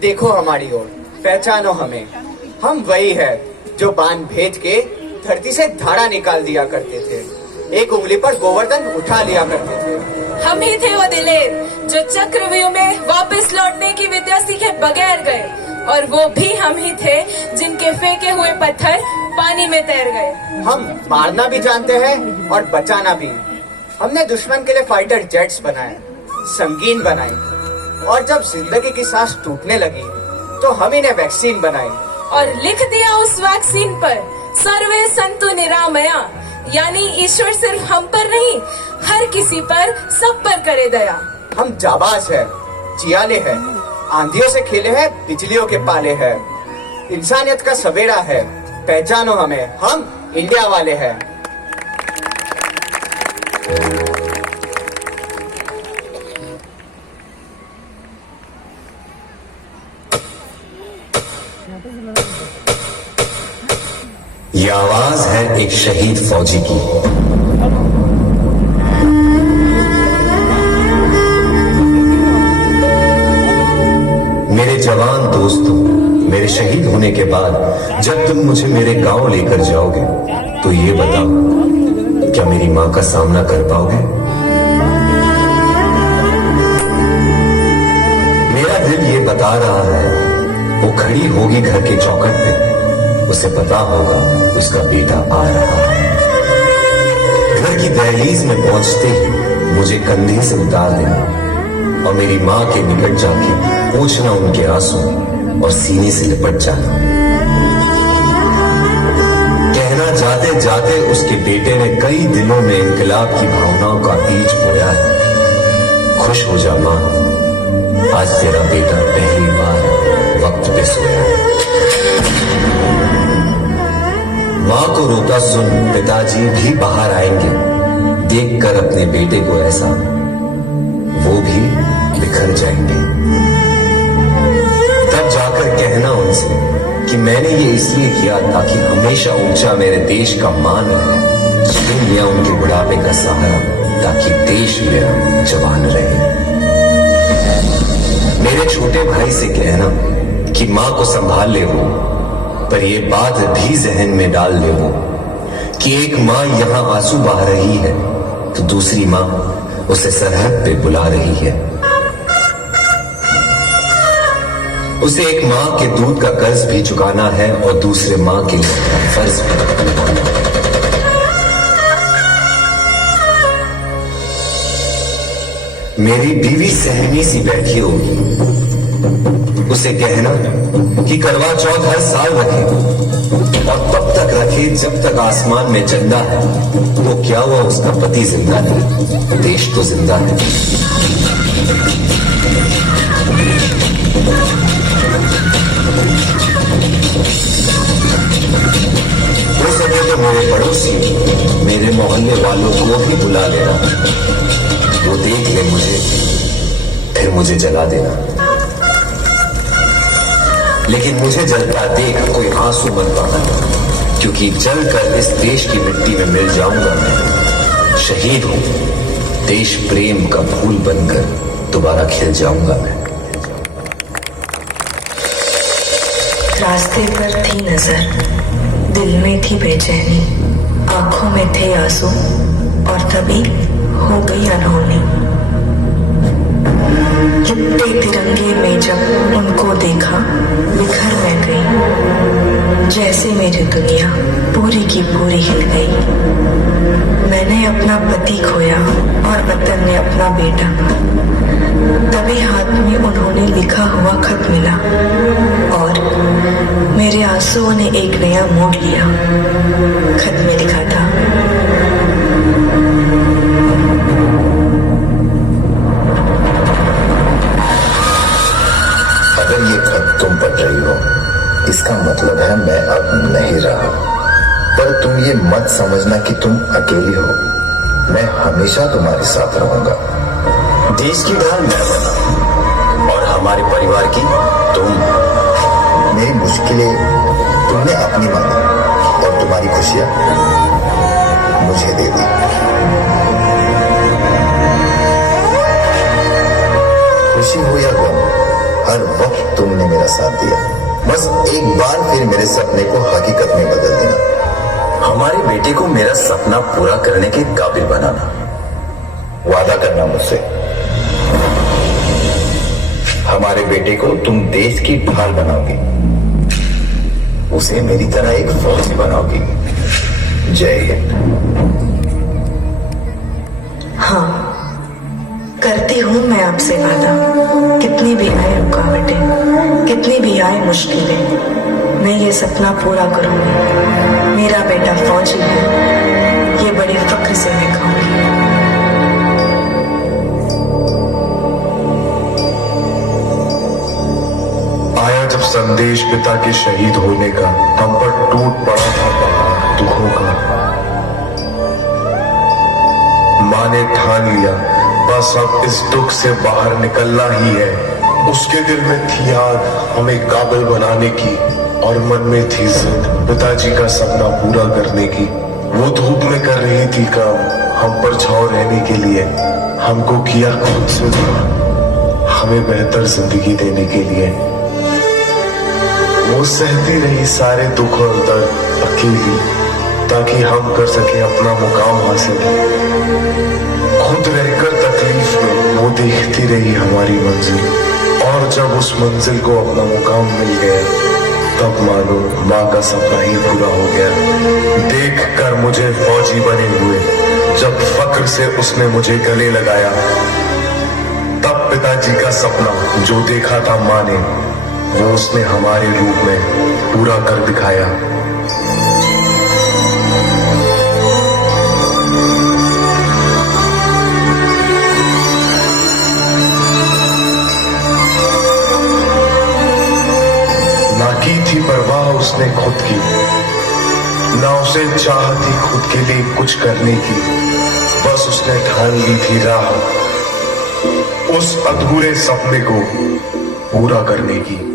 देखो हमारी ओर, पहचानो हमें। हम वही है जो बांध भेज के धरती से धारा निकाल दिया करते थे, एक उंगली पर गोवर्धन उठा लिया करते थे। हम ही थे वो दिलेर जो चक्रव्यूह में वापस लौटने की विद्या सीखे बगैर गए, और वो भी हम ही थे जिनके फेंके हुए पत्थर पानी में तैर गए। हम मारना भी जानते हैं और बचाना भी। हमने दुश्मन के लिए फाइटर जेट्स बनाए, संगीन बनाए, और जब जिंदगी की सांस टूटने लगी तो हम ही ने वैक्सीन बनाई और लिख दिया उस वैक्सीन पर सर्वे संतु निरामया, यानी ईश्वर सिर्फ हम पर नहीं, हर किसी पर, सब पर करे दया। हम जाबाज है, जियाले है, आंधियों से खेले हैं, बिजलियों के पाले हैं। इंसानियत का सवेरा है, पहचानो हमें, हम इंडिया वाले हैं। ये आवाज है एक शहीद फौजी की। मेरे जवान दोस्तों, मेरे शहीद होने के बाद जब तुम मुझे मेरे गांव लेकर जाओगे तो ये बताओ, क्या मेरी मां का सामना कर पाओगे? मेरा दिल ये बता रहा है, वो खड़ी होगी घर के चौखट पे, उसे पता होगा उसका बेटा आ रहा है। घर की दहलीज में पहुंचते ही मुझे कंधे से उतार देना और मेरी माँ के निकट जाके पूछना उनके आंसू और सीने से लिपट जाना। कहना जाते जाते उसके बेटे ने कई दिनों में इनकलाब की भावनाओं का बीज बोया है। खुश हो जा माँ, आज तेरा बेटा पहली बार वक्त पे सोया है। माँ को रोता सुन पिताजी भी बाहर आएंगे, देखकर अपने बेटे को ऐसा वो भी बिखर जाएंगे। तब जाकर कहना उनसे कि मैंने ये इसलिए किया ताकि हमेशा ऊंचा मेरे देश का मान रहे। छीन लिया उनके बुढ़ापे का सहारा ताकि देश मेरा जवान रहे। मेरे छोटे भाई से कहना कि माँ को संभाल ले वो, पर ये बात भी जहन में डाल ले वो कि एक माँ यहाँ आंसू बहा रही है तो दूसरी माँ उसे सरहद पे बुला रही है। उसे एक माँ के दूध का कर्ज भी चुकाना है और दूसरे माँ के लिए फर्ज भी निभाना है। मेरी बीवी सहमी सी बैठी होगी, उसे कहना कि करवा चौथ हर साल रखे और तब तक रखे जब तक आसमान में चंदा है। तो क्या हुआ, उसका पति जिंदा नहीं, देश तो जिंदा है। हो सके तो मेरे पड़ोसी, मेरे मोहल्ले वालों को भी बुला लेना, वो देख ले मुझे, फिर मुझे जला देना। लेकिन मुझे जलता देख कोई आंसू मत बहाना, क्योंकि जलकर इस देश की मिट्टी में मिल जाऊंगा मैं। शहीद हूं, देश प्रेम का फूल बनकर दोबारा खिल जाऊंगा मैं। रास्ते पर थी नजर, दिल में थी बेचैनी, आंखों में थे आंसू, और तभी हो गई अनहोनी। लिपटे तिरंगे में जब उनको देखा, बिखर मैं गई, जैसे मेरी दुनिया पूरी की पूरी हिल गई। मैंने अपना पति खोया और वतन ने अपना बेटा। तभी हाथ में उन्होंने लिखा हुआ खत मिला और मेरे आंसुओं ने एक नया मोड़ लिया। खत में लिखा था, अगर ये खत तुम पढ़ रही हो, इसका मतलब है मैं अब नहीं रहा। पर तुम ये मत समझना कि तुम अकेली हो, मैं हमेशा तुम्हारे साथ रहूंगा। देश की ढाल मैं बना और हमारे परिवार की तुम। मेरी मुश्किलें तुमने अपनी मानी और तुम्हारी खुशियां मुझे दे दी। खुशी हो या गम, हर वक्त तुमने मेरा साथ दिया। बस एक बार फिर मेरे सपने को हकीकत में बदल देना। हमारे बेटे को मेरा सपना पूरा करने के काबिल बनाना। वादा करना मुझसे, हमारे बेटे को तुम देश की ढाल बनाओगी, उसे मेरी तरह एक फौजी बनाओगी। जय हिंद। हाँ, करती हूँ मैं आपसे वादा। कितनी भी आए रुकावटें, कितनी भी आए मुश्किलें, मैं ये सपना पूरा करूंगी। मेरा बेटा फौजी है, ये बड़े फक्र से मैं कहूंगी। आया जब संदेश पिता के शहीद होने का, हम पर टूट पड़ा था पहाड़ दुखों का। माँ ने ठान लिया बस अब इस दुख से बाहर निकलना ही है। उसके दिल में थी आग हमें काबिल बनाने की, और मन में थी जिद पिताजी का सपना पूरा करने की। वो धूप में कर रही थी काम हम पर छांव रहने के लिए, हमको किया खुद से दूर हमें बेहतर जिंदगी देने के लिए। वो सहती रही सारे दुख और दर्द अकेली, ताकि हम कर सके अपना मुकाम हासिल। खुद रहकर तकलीफ में वो देखती रही हमारी मंजिल, और जब उस मंजिल को अपना मुकाम मिल गया, तब मानो माँ का सपना ही पूरा हो गया। देख कर मुझे फौजी बने हुए जब फक्र से उसने मुझे गले लगाया, तब पिताजी का सपना जो देखा था माँ ने, वो उसने हमारे रूप में पूरा कर दिखाया। ना की थी परवाह उसने खुद की, ना उसे चाह थी खुद के लिए कुछ करने की, बस उसने ठान ली थी राह उस अधूरे सपने को पूरा करने की।